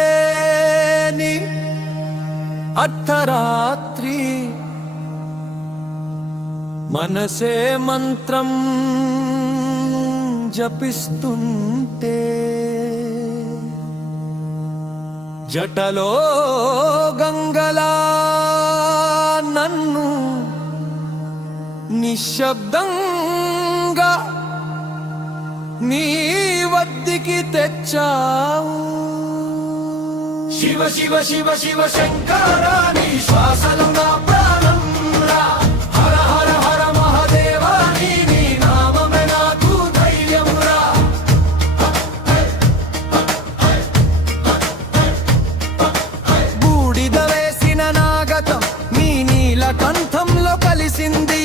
నిద్రలేని అర్ధరాత్రి మనసే మంత్రం జపిస్తుంటే జటలో గంగలా నన్ను నిశ్శబ్దంగా నీ వద్దికి తెచ్చావు. శివ శివ శివ శివ శంకర నీ శ్వాసలు నా ప్రాణం రా. హర హర హర మహాదేవా నీ నామమే నాకు ధైర్యం రా. బూడిద వేసిన నాగతం నీ నీలకంఠంలో కలిసింది.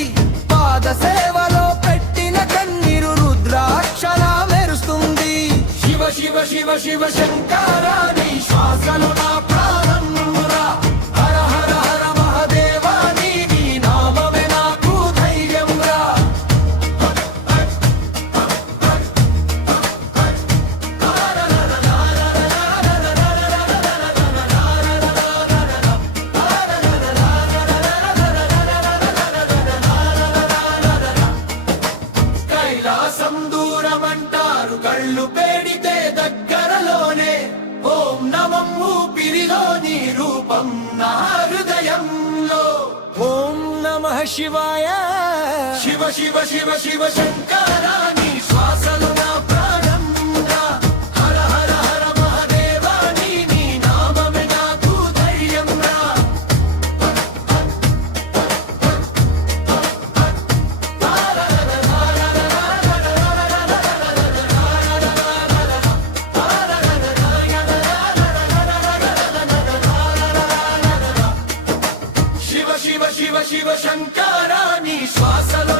పాద సేవలో పెట్టిన కన్నీరు రుద్రాక్షలా మెరుస్తుంది. శివ శివ శివ శివ శంకర నీ శ్వాసలు నా ప్రాణం రా. హర హర హర మహాదేవా నీ నామమే నాకు ధైర్యం రా. కైలాసం దూరమంటారు కళ్ళు పేడితే దగ్గరలోనే. ఓం నమః ఊపిరిలో నీ రూపం నా హృదయంలో. ఓం నమః శివాయ శివ శివ శివ శివ శంకర నీ శ్వాసలు నా ప్రాణం రా. హర హర హర మహాదేవా నీ నామమే నాకు ధైర్యం రా. శివ శివ శివ శివ శంకర నీ శ్వాసలో